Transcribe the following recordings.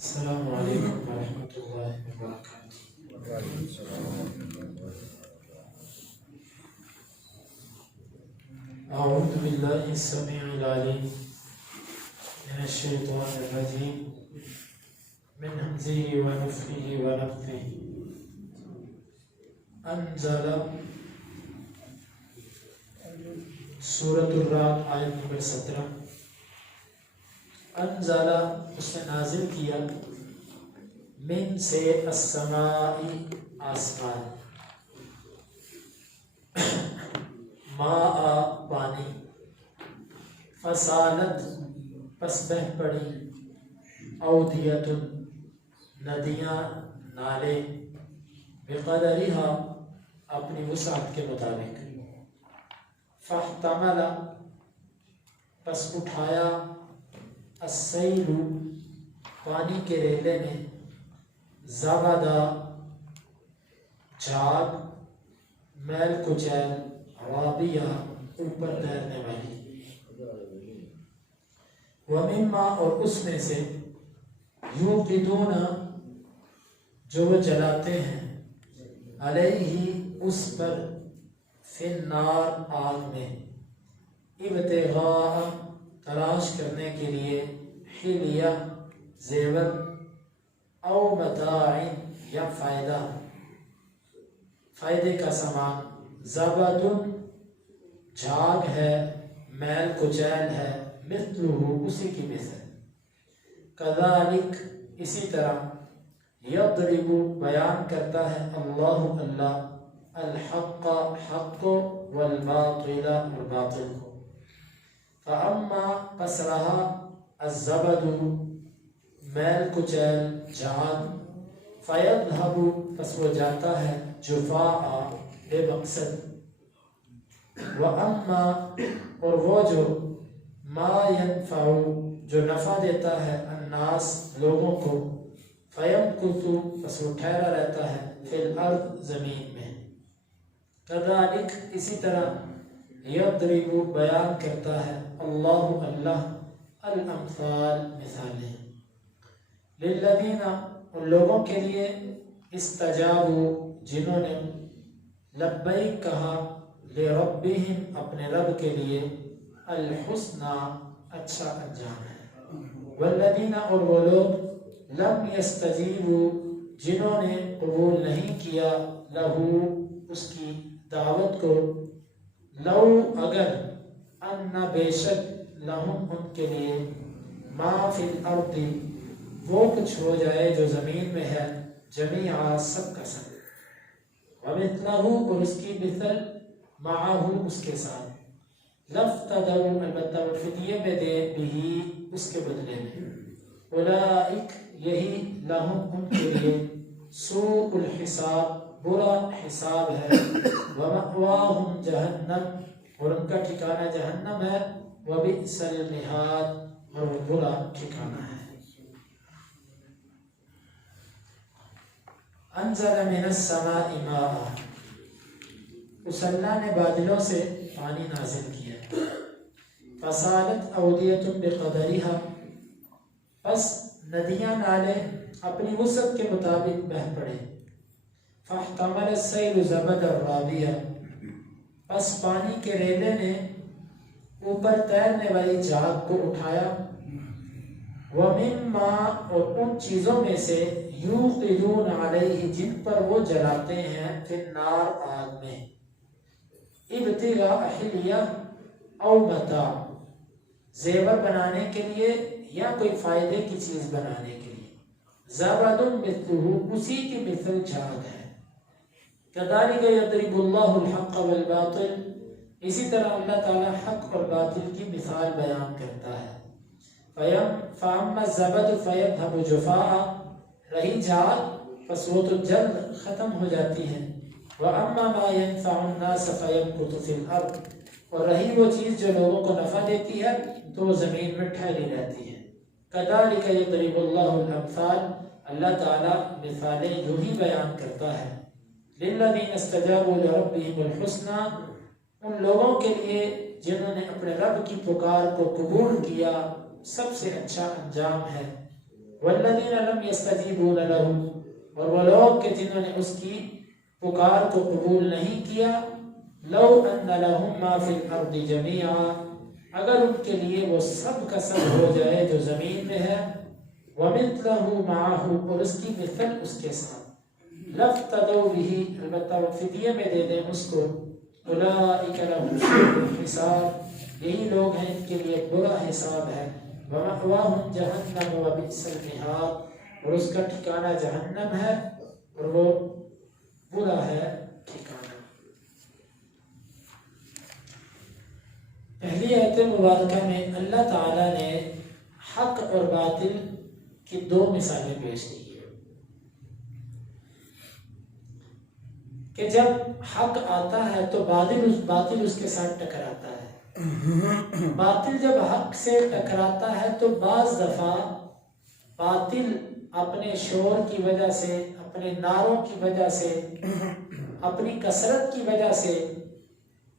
السلام علیکم ورحمۃ اللہ وبرکاتہ۔ اعوذ باللہ السمیع العلیم من الشیطان الرجیم من ہمزہ ونفخہ ونفثہ۔ انزل سورۃ الرعد آیت نمبر 17۔ انزل اس نے نازل کیا، من سے السماء آسمان، ماء پانی، فسالت پس بہ پڑی، اودیۃ ندیاں نالے، بقدرہا اپنی وسعت کے مطابق، فاحتمل پس اٹھایا، السیل پانی کے ریلے نے، زبدا جھاگ، میل کچیل، رابیہ اوپر تیرنے والی، ومما اور اس میں سے، یوقدون جو وہ جلاتے ہیں، علیہ اس پر، فی النار آگ میں، ابتغاء تلاش کرنے کے لیے، حلیہ زیور، او متاع یا فائدے کا سامان، زبد جھاگ ہے، میل کچیل ہے، مثلہ اسی کی مثل، کذالک اسی طرح، یضرب بیان کرتا ہے اللہ الحق حق کو، والباطل اور باطل کو، فاما پس رہا، الزبد میل کچیل جھاگ، فیذهب پس وہ جاتا ہے، جفاء بے مقصد، واما اور وہ جو، ما ينفع جو نفع دیتا ہے، الناس لوگوں کو، فیمکث پس وہ ٹھہرا رہتا ہے، فی الارض زمین میں، کذالک اسی طرح، یضرب بیان کرتا ہے اللہ الامثال مثالیں، للذین ان لوگوں کے لیے، استجابوا جنہوں نے، لبیک کہا، لربہم اپنے رب کے لیے، الحسنى اچھا انجام ہے، والذین اور وہ لوگ، لم یستجیبوا جنہوں نے قبول نہیں کیا، لہو اس کی دعوت کو، لو اگر، ان بے شک، لہم ان کے لیے، ما فی الارض وہ کچھ ہو جائے جو زمین میں ہے، جمیعا سب کا سب، ومثلہ اور اس کی مثل، معہ اس کے ساتھ، لفتدوا البتہ وہ فدیے میں دے، بھی اس کے بدلے میں، اولئک یہی، لہم ان کے لیے، سوء الحساب برا حساب ہے، ومأواہم جہنم اور ان کا ٹھکانہ جہنم ہے، وبئس المہاد اور وہ برا ٹھکانہ ہے۔ انزل من السماء ماء اس اللہ نے بادلوں سے پانی نازل کیا، فسالت اودیۃ بقدرہا پس ندیاں نالے اپنی وسعت کے مطابق بہہ پڑے، فاحتمل السیل زبد الرابیہ پس پانی کے ریلے نے اوپر تیرنے والی جھاگ کو اٹھایا، ومما اور ان چیزوں میں سے، یوقدون علیہ جن پر وہ جلاتے ہیں، فی النار آگ میں، ابتغاء حلیہ او متاع زیور بنانے کے لیے یا کوئی فائدے کی چیز بنانے کے لیے، زبد مثلہ اسی کی مثل جھاگ ہے، کذالک یضرب اللہ الحق والباطل اسی طرح اللہ تعالیٰ حق اور باطل کی مثال بیان کرتا ہے، فاما الزبد فیذهب جفاء رہی جھاگ پس وہ تو جلد ختم ہو جاتی ہے، واما ما ينفع الناس فیمکث فی الارض اور رہی وہ چیز جو لوگوں کو نفع دیتی ہے تو وہ زمین میں ٹھہری رہتی ہے، کذالک یضرب اللہ الامثال اللہ تعالیٰ مثالیں یوں ہی بیان کرتا ہے، للذین استجابوا لربہم الحسنى ان لوگوں کے لیے جنہوں نے اپنے رب کی پکار کو قبول کیا سب سے اچھا انجام ہے، والذین لم یستجیبون لہ، اور وہ لوگ کہ جنہوں نے اس کی پکار کو قبول نہیں کیا، لو ان لہم ما فی الارض جمیعا، اگر ان کے لیے وہ سب کا سب ہو جائے جو زمین میں ہے، ومثلہ معہ، اور اس کی مثل اس کے ساتھ، لفتدوا بہ، البتہ وہ فدیے میں دے دیں اس کو، اولئک لہم سوء الحساب، یہی لوگ ہیں ان کے لیے برا حساب ہے، ومأواہم جہنم وبئس المہاد، اور اس کا ٹھکانہ جہنم ہے اور وہ برا ہے ٹھکانہ۔ پہلی آیت مبارکہ میں اللہ تعالیٰ نے حق اور باطل کی دو مثالیں پیش کی ہیں کہ جب حق آتا ہے تو باطل اس کے ساتھ ٹکراتا ہے، باطل جب حق سے ٹکراتا ہے تو بعض دفعہ باطل اپنے شور کی وجہ سے، اپنے نعروں کی وجہ سے، اپنی کثرت کی وجہ سے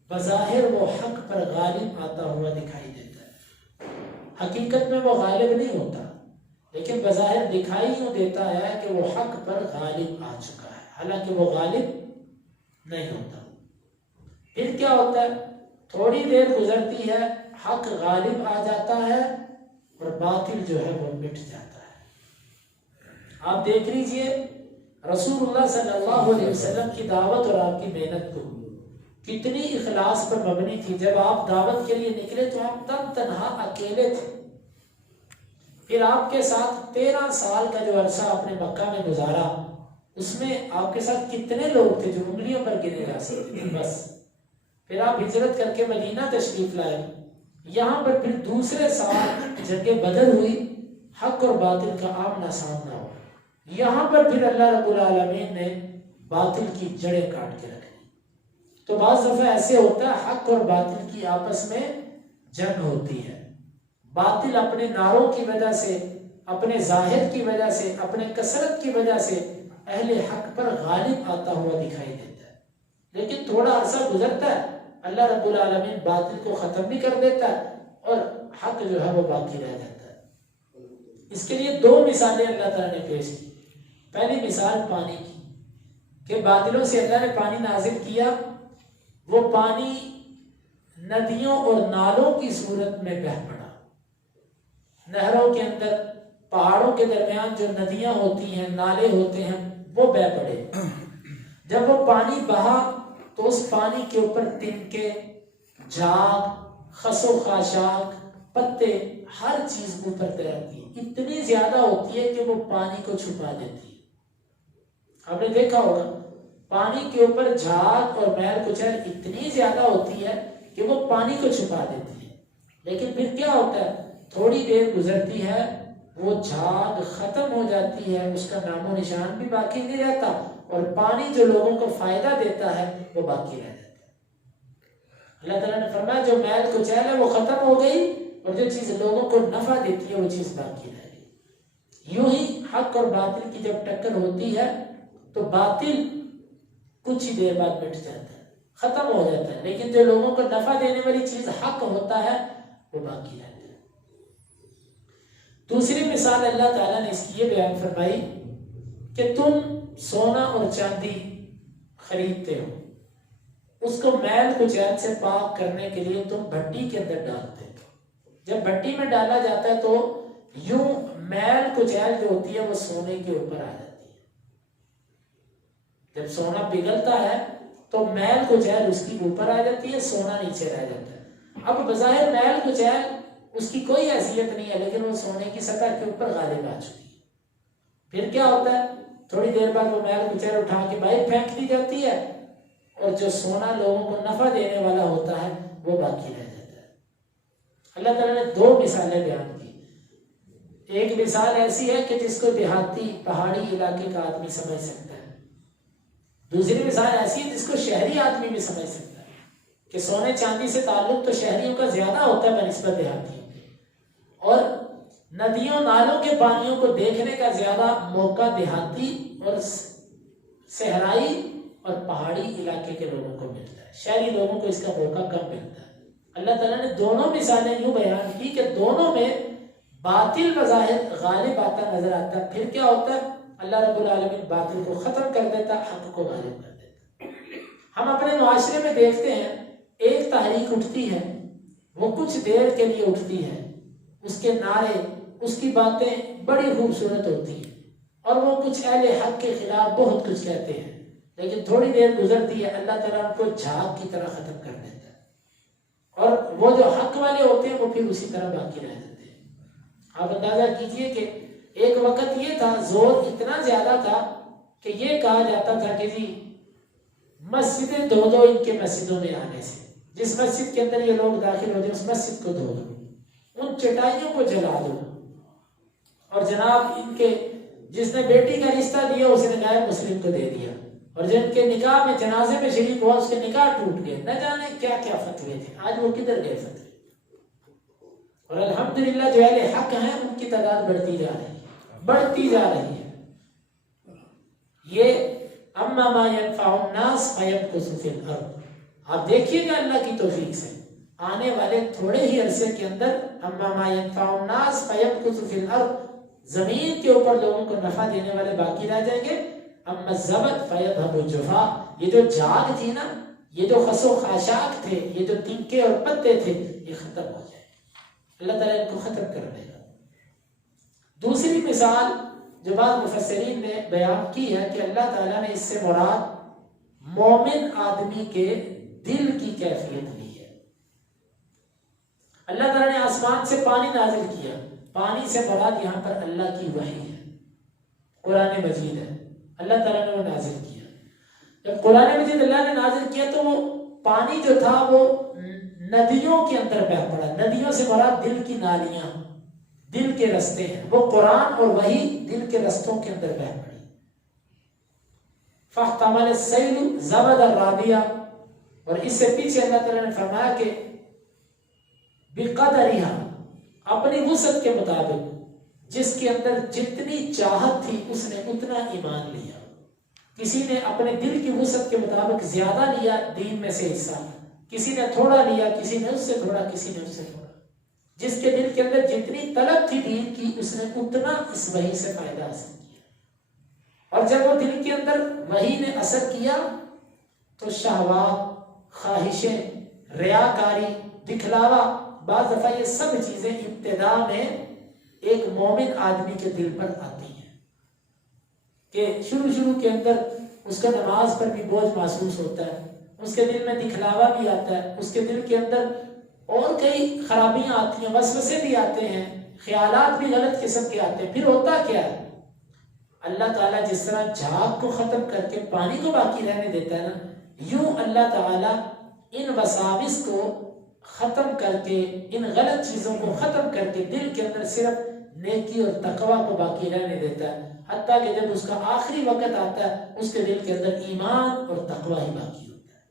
بظاہر وہ حق پر غالب آتا ہوا دکھائی دیتا ہے، حقیقت میں وہ غالب نہیں ہوتا، لیکن بظاہر دکھائی یوں دیتا ہے کہ وہ حق پر غالب آ چکا ہے، حالانکہ وہ غالب نہیں ہوتا۔ پھر کیا ہوتا ہے؟ تھوڑی دیر گزرتی ہے، حق غالب آ جاتا ہے اور باطل جو ہے وہ مٹ جاتا ہے۔ آپ دیکھ لیجئے رسول اللہ صلی اللہ علیہ وسلم کی دعوت اور آپ کی محنت کو کتنی اخلاص پر مبنی تھی۔ جب آپ دعوت کے لیے نکلے تو آپ تب تنہا اکیلے تھے، پھر آپ کے ساتھ 13 سال کا جو عرصہ آپ نے مکہ میں گزارا، اس میں آپ کے ساتھ کتنے لوگ تھے جو انگلیوں پر گنے جا سکتے تھے بس۔ پھر آپ ہجرت کر کے مدینہ تشریف لائے، یہاں پر پھر دوسرے سال جنگ بدر ہوئی، حق اور باطل کا آمنا سامنا ہوا، یہاں پر پھر اللہ رب العالمین نے باطل کی جڑیں کاٹ کے رکھ دی۔ تو بعض دفعہ ایسے ہوتا ہے حق اور باطل کی آپس میں جنگ ہوتی ہے، باطل اپنے نعروں کی وجہ سے، اپنے ظاہر کی وجہ سے، اپنے کثرت کی وجہ سے اہل حق پر غالب آتا ہوا دکھائی دیتا ہے، لیکن تھوڑا عرصہ گزرتا ہے، اللہ رب العالمین باطل کو ختم بھی کر دیتا ہے اور حق جو ہے وہ باقی رہ جاتا ہے۔ اس کے لیے دو مثالیں اللہ تعالیٰ نے پیش کی۔ پہلی مثال پانی کی کہ بادلوں سے اللہ نے پانی نازل کیا، وہ پانی ندیوں اور نالوں کی صورت میں بہہ پڑا، نہروں کے اندر، پہاڑوں کے درمیان جو ندیاں ہوتی ہیں، نالے ہوتے ہیں، وہ بہہ پڑے۔ جب وہ پانی بہا تو اس پانی کے اوپر تنکے، جھاگ، خس و خاشاک، پتے، ہر چیز اوپر تیرتی ہے، اتنی زیادہ ہوتی ہے کہ وہ پانی کو چھپا دیتی ہے۔ آپ نے دیکھا ہوگا پانی کے اوپر جھاگ اور میل کچیل اتنی زیادہ ہوتی ہے کہ وہ پانی کو چھپا دیتی ہے، لیکن پھر کیا ہوتا ہے؟ تھوڑی دیر گزرتی ہے، وہ جھاگ ختم ہو جاتی ہے، اس کا نام و نشان بھی باقی نہیں رہتا، اور پانی جو لوگوں کو فائدہ دیتا ہے وہ باقی رہ جاتا ہے۔ اللہ تعالیٰ نے فرمایا جو میل کچیل ہے وہ ختم ہو گئی، اور جو چیز لوگوں کو نفع دیتی ہے وہ چیز باقی رہ گئی۔ یوں ہی حق اور باطل کی جب ٹکر ہوتی ہے تو باطل کچھ ہی دیر بعد مٹ جاتا ہے، ختم ہو جاتا ہے، لیکن جو لوگوں کو نفع دینے والی چیز حق ہوتا ہے وہ باقی رہتا ہے۔ دوسری مثال اللہ تعالیٰ نے اس کی یہ بیان فرمائی کہ تم سونا اور چاندی خریدتے ہو، اس کو میل کچیل سے پاک کرنے کے لیے تم بھٹی کے اندر ڈالتے ہو، جب بھٹی میں ڈالا جاتا ہے تو یوں میل کچیل جو ہوتی ہے وہ سونے کے اوپر آ جاتی ہے، جب سونا پگھلتا ہے تو میل کچیل اس کی اوپر آ جاتی ہے، سونا نیچے رہ جاتا ہے۔ اب بظاہر میل کچیل اس کی کوئی حیثیت نہیں ہے، لیکن وہ سونے کی سطح کے اوپر غالب آ چکی ہے۔ پھر کیا ہوتا ہے؟ تھوڑی دیر بعد وہ میل کچیل اٹھا کے باہر پھینک دی جاتی ہے، اور جو سونا لوگوں کو نفع دینے والا ہوتا ہے وہ باقی رہ جاتا ہے۔ اللہ تعالیٰ نے دو مثالیں بیان کی، ایک مثال ایسی ہے کہ جس کو دیہاتی پہاڑی علاقے کا آدمی سمجھ سکتا ہے، دوسری مثال ایسی ہے جس کو شہری آدمی بھی سمجھ سکتا ہے کہ سونے چاندی سے تعلق تو شہریوں کا زیادہ ہوتا ہے بنسبت دیہاتیوں کے، اور ندیوں نالوں کے پانیوں کو دیکھنے کا زیادہ موقع دیہاتی اور صحرائی اور پہاڑی علاقے کے لوگوں کو ملتا ہے، شہری لوگوں کو اس کا موقع کم ملتا ہے۔ اللہ تعالیٰ نے دونوں مثالیں یوں بیان کی کہ دونوں میں باطل بظاہر غالب آتا نظر آتا ہے، پھر کیا ہوتا ہے؟ اللہ رب العالمین باطل کو ختم کر دیتا، حق کو غالب کر دیتا۔ ہم اپنے معاشرے میں دیکھتے ہیں ایک تحریک اٹھتی ہے، وہ کچھ دیر کے لیے اٹھتی ہے، اس کے نعرے، اس کی باتیں بڑی خوبصورت ہوتی ہیں، اور وہ کچھ اہل حق کے خلاف بہت کچھ کہتے ہیں، لیکن تھوڑی دیر گزرتی ہے اللہ تعالیٰ ان کو جھاگ کی طرح ختم کر دیتا ہے، اور وہ جو حق والے ہوتے ہیں وہ پھر اسی طرح باقی رہ جاتے ہیں۔ آپ اندازہ کیجئے کہ ایک وقت یہ تھا، زور اتنا زیادہ تھا کہ یہ کہا جاتا تھا کہ جی مسجدیں دھو دو ان کے مسجدوں میں آنے سے، جس مسجد کے اندر یہ لوگ داخل ہوتے ہیں اس مسجد کو دھو دو، ان چٹائیوں کو جلا دو، اور جناب ان کے جس نے بیٹی کا رشتہ دیا اس نے غیر مسلم کو دے دیا، اور جن کے نکاح میں جنازے میں شریک ہوا اس کے نکاح ٹوٹ گئے، نہ جانے کیا کیا فتوے تھے، آج وہ کدھر گئے فتوے؟ اور الحمدللہ جو اہل حق ہیں ان کی تعداد بڑھتی جا رہی ہے، بڑھتی جا رہی ہے۔ یہ اما ما ينفع الناس فيمكث في الارض، آپ دیکھیے گا اللہ کی توفیق سے آنے والے تھوڑے ہی عرصے کے اندر اما ما ينفع الناس فيمكث في الارض، زمین کے اوپر لوگوں کو نفع دینے والے باقی رہ جائیں گے، اما الزبد فيذهب الجفاء، یہ جو جھاگ تھی نا، یہ جو خس و خاشاک تھے، یہ جو تنکے اور پتے تھے، یہ ختم ہو جائے، اللہ تعالیٰ ان کو ختم کر دے گا۔ دوسری مثال جو بعض مفسرین نے بیان کی ہے کہ اللہ تعالیٰ نے اس سے مراد مومن آدمی کے دل کی کیفیت لی ہے۔ اللہ تعالیٰ نے آسمان سے پانی نازل کیا، پانی سے مراد یہاں پر اللہ کی وحی ہے، قرآن مجید ہے، اللہ تعالیٰ نے وہ نازل کیا۔ جب قرآن مجید اللہ نے نازل کیا تو وہ پانی جو تھا وہ ندیوں کے اندر بہہ پڑا، ندیوں سے مراد دل کی نالیاں، دل کے رستے ہیں، وہ قرآن اور وحی دل کے رستوں کے اندر بہہ پڑی۔ فاحتمل السیل زبدا رابیا، اور اس سے پیچھے اللہ تعالیٰ نے فرمایا کہ بقدرہا، اپنی وسعت کے مطابق، جس کے اندر جتنی چاہت تھی اس نے اتنا ایمان لیا۔ کسی نے اپنے دل کی وسعت کے مطابق زیادہ لیا دین میں سے حصہ، کسی نے تھوڑا لیا، کسی نے اس سے تھوڑا، کسی نے اس سے تھوڑا، جس کے دل کے اندر جتنی طلب تھی دین کی اس نے اتنا اس وحی سے فائدہ حاصل کیا۔ اور جب وہ دل کے اندر وحی نے اثر کیا تو شہوات، خواہشیں، ریاکاری، دکھلاوا، بعض دفعہ یہ سب چیزیں ابتدا میں ایک مومن آدمی کے دل پر آتی ہیں کہ شروع کے اندر اس کا نماز پر بھی بوجھ محسوس ہوتا ہے، اس کے دل میں دکھلاوا بھی آتا ہے، اس کے دل کے اندر اور کئی خرابیاں آتی ہیں، وسوسے بھی آتے ہیں، خیالات بھی غلط قسم کے آتے ہیں۔ پھر ہوتا کیا ہے؟ اللہ تعالیٰ جس طرح جھاگ کو ختم کر کے پانی کو باقی رہنے دیتا ہے نا، یوں اللہ تعالیٰ ان وساوس کو ختم کر کے، ان غلط چیزوں کو ختم کر کے دل کے اندر صرف نیکی اور تقوی کو باقی رہنے دیتا ہے، حتیٰ کہ جب اس کا آخری وقت آتا ہے اس کے دل کے اندر ایمان اور تقوی ہی باقی ہوتا ہے۔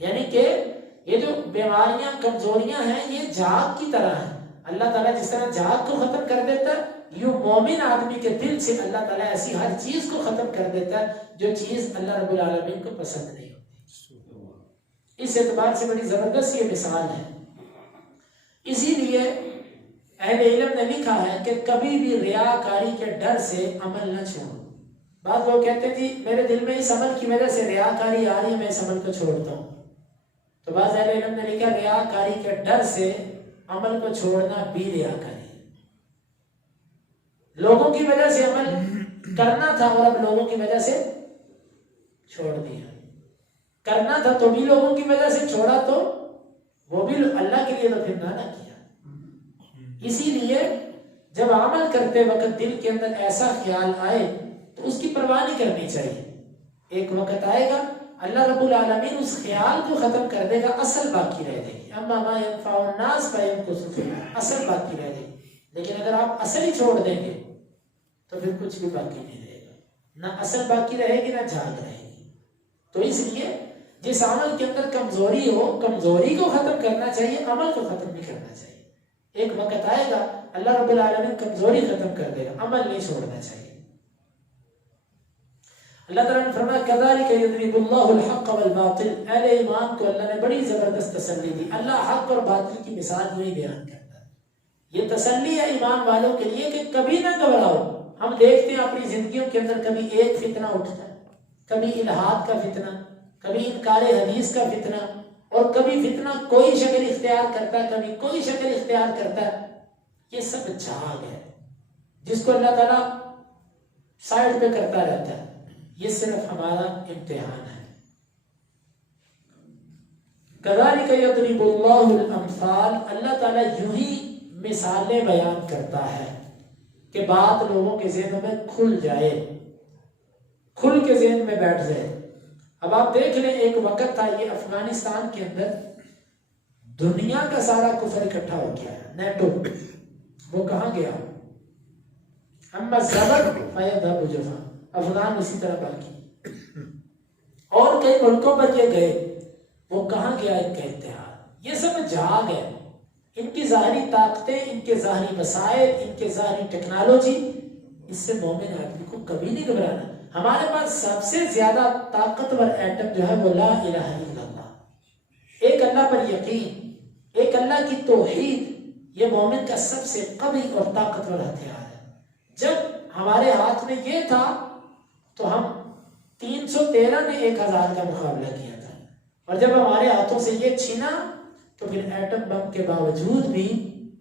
یعنی کہ یہ جو بیماریاں، کمزوریاں ہیں، یہ جھاگ کی طرح ہیں۔ اللہ تعالیٰ جس طرح جھاگ کو ختم کر دیتا ہے، یوں مومن آدمی کے دل سے اللہ تعالیٰ ایسی ہر چیز کو ختم کر دیتا ہے جو چیز اللہ رب العالمین کو پسند نہیں ہوتی۔ اس اعتبار سے بڑی زبردست یہ مثال ہے۔ اسی لیے اہل علم نے لکھا ہے کہ کبھی بھی ریاکاری کے ڈر سے عمل نہ چھوڑو۔ بعض لوگ کہتے ہیں کہ میرے دل میں اس عمل کی وجہ سے ریاکاری آ رہی ہے، میں اس عمل کو چھوڑتا ہوں، تو بعض اہل علم نے لکھا ریاکاری کے ڈر سے عمل کو چھوڑنا بھی ریاکاری ہے۔ لوگوں کی وجہ سے عمل کرنا تھا اور اب لوگوں کی وجہ سے چھوڑ دیا، کرنا تھا تو بھی لوگوں کی وجہ سے چھوڑا، تو وہ بھی اللہ کے لیے تو پھر نہ کیا۔ اسی لیے جب عمل کرتے وقت دل کے اندر ایسا خیال آئے تو اس کی پرواہ نہیں کرنی چاہیے۔ ایک وقت آئے گا اللہ رب العالمین اس خیال کو ختم کر دے گا، اصل باقی رہ جائے گی۔ اما ما ينفع الناس فيمكث في الارض، اصل باقی رہ جائے گی۔ لیکن اگر آپ اصل ہی چھوڑ دیں گے تو پھر کچھ بھی باقی نہیں رہے گا، نہ اصل باقی رہے گی نہ جھاگ رہے گی۔ تو اس لیے جس عمل کے اندر کمزوری ہو، کمزوری کو ختم کرنا چاہیے، عمل کو ختم نہیں کرنا چاہیے۔ ایک وقت آئے گا اللہ رب العالمین کمزوری ختم کر دے گا، عمل نہیں چھوڑنا چاہیے۔ اللہ تعالیٰ نے فرمایا كَذَلِكَ يُضْرِبُ اللَّهُ الْحَقَّ وَالْبَاطِلَ، اہل ایمان کو اللہ نے بڑی زبردست تسلی دی۔ اللہ حق اور باطل کی مثال یوں ہی بیان کرتا ہے۔ یہ تسلی ہے ایمان والوں کے لیے کہ کبھی نہ گھبراؤ. ہم دیکھتے ہیں اپنی زندگیوں کے اندر کبھی ایک فتنہ اٹھتا ہے، کبھی الحاد کا فتنہ، کبھی انکار حدیث کا فتنہ، اور کبھی فتنہ کوئی شکل اختیار کرتا ہے، کبھی کوئی شکل اختیار کرتا ہے. یہ سب جھاگ ہے جس کو اللہ تعالیٰ سائڈ پہ کرتا رہتا ہے. یہ صرف ہمارا امتحان ہے. کذالک یضرب اللہ الامثال، اللہ تعالیٰ یوں ہی مثالیں بیان کرتا ہے کہ بات لوگوں کے ذہنوں میں کھل جائے، کھل کے ذہن میں بیٹھ جائے. اب آپ دیکھ لیں، ایک وقت تھا یہ افغانستان کے اندر دنیا کا سارا کفر اکٹھا ہو گیا ہے. نیٹو وہ کہاں گیا؟ اما الزبر فیذهب جفا، افغان اسی طرح باقی، اور کئی ملکوں پر یہ گئے، وہ کہاں گیا ان کا اتحاد؟ یہ سب جھاگ ہے. ان کی ظاہری طاقتیں، ان کے ظاہری وسائل، ان کے ظاہری ٹیکنالوجی، اس سے مومن آدمی کو کبھی نہیں گھبرانا. ہمارے پاس سب سے زیادہ طاقتور ایٹم جو ہے وہ لا الہ الا اللہ، ایک اللہ پر یقین، ایک اللہ کی توحید. یہ مومن کا سب سے قوی اور طاقتور ہتھیار ہے. جب ہمارے ہاتھ میں یہ تھا تو ہم 313 نے 1000 کا مقابلہ کیا تھا، اور جب ہمارے ہاتھوں سے یہ چھینا تو پھر ایٹم بم کے باوجود بھی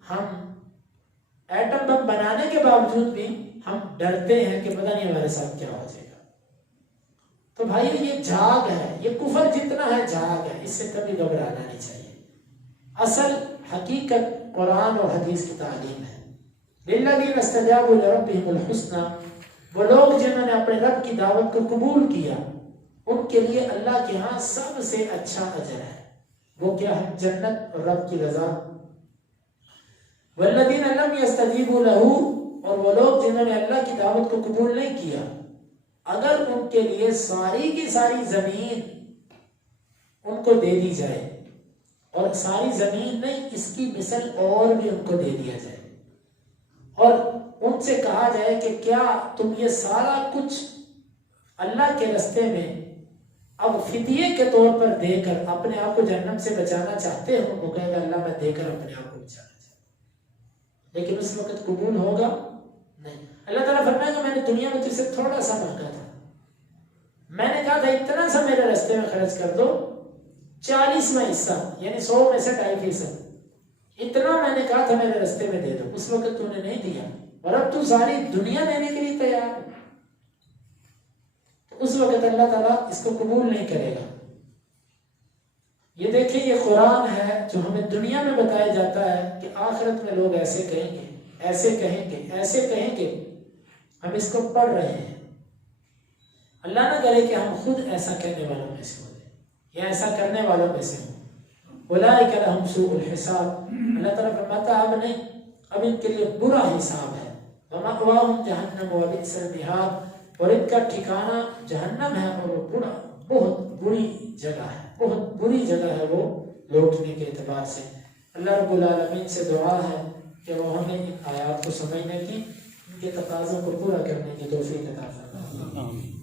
ہم، ایٹم بم بنانے کے باوجود بھی ہم ڈرتے ہیں کہ پتہ نہیں ہمارے ساتھ کیا ہو جائے گا. تو بھائی یہ جھاگ ہے، یہ کفر جتنا ہے جھاگ ہے، اس سے کبھی گھبرانا نہیں چاہیے. اصل حقیقت قرآن اور حدیث کی تعلیم ہے. للذین استجابوا لربهم الحسنى، وہ لوگ جنہوں نے اپنے رب کی دعوت کو قبول کیا، ان کے لیے اللہ کے ہاں سب سے اچھا اجر ہے. وہ کیا ہے؟ جنت اور رب کی رضا. والذین لم یستجیبوا له، اور وہ لوگ جنہوں نے اللہ کی دعوت کو قبول نہیں کیا، اگر ان کے لیے ساری کی ساری زمین ان کو دے دی جائے، اور ساری زمین نہیں، اس کی مثل اور بھی ان کو دے دیا جائے، اور ان سے کہا جائے کہ کیا تم یہ سارا کچھ اللہ کے راستے میں اب فدیے کے طور پر دے کر اپنے آپ کو جہنم سے بچانا چاہتے ہو؟ وہ کہے گا اللہ میں دے کر اپنے آپ کو بچانا چاہتا ہوں. لیکن اس وقت قبول ہوگا نہیں. اللہ تعالیٰ فرمائے گا میں نے دنیا میں تجھ سے تھوڑا سا مانگا تھا، میں نے کہا تھا اتنا سا میرے راستے میں خرچ کر دو، 40واں حصہ یعنی 100 میں سے 2.5%، اتنا میں نے کہا تھا میرے راستے میں دے دو. اس وقت تو نے نہیں دیا، اور اب تو ساری دنیا دینے کے لیے تیار ہے. تو اس وقت اللہ تعالیٰ اس کو قبول نہیں کرے گا. یہ دیکھیں، یہ قرآن ہے جو ہمیں دنیا میں بتایا جاتا ہے کہ آخرت میں لوگ ایسے کہیں گے، ایسے کہیں گے، ایسے کہیں گے. ہم اس کو پڑھ رہے ہیں. اللہ نہ کرے کہ ہم خود ایسا کہنے والوں میں سے ہو جائیں یا ایسا کرنے والوں میں سے ہوں. اولئک لہم سوء الحساب، اللہ تعالیٰ فرماتا اب نہیں، اب ان کے لیے برا حساب ہے. ومأواہم جہنم وبئس المہاد، اور ان کا ٹھکانہ جہنم ہے، اور وہ برا، بہت بری جگہ ہے، بہت بری جگہ ہے وہ لوٹنے کے اعتبار سے. اللہ رب العالمین سے دعا ہے کہ وہ ہمیں ان آیات کو سمجھنے کی، ان کے تقاضوں کو پورا کرنے کی توفیق عطا فرمائے.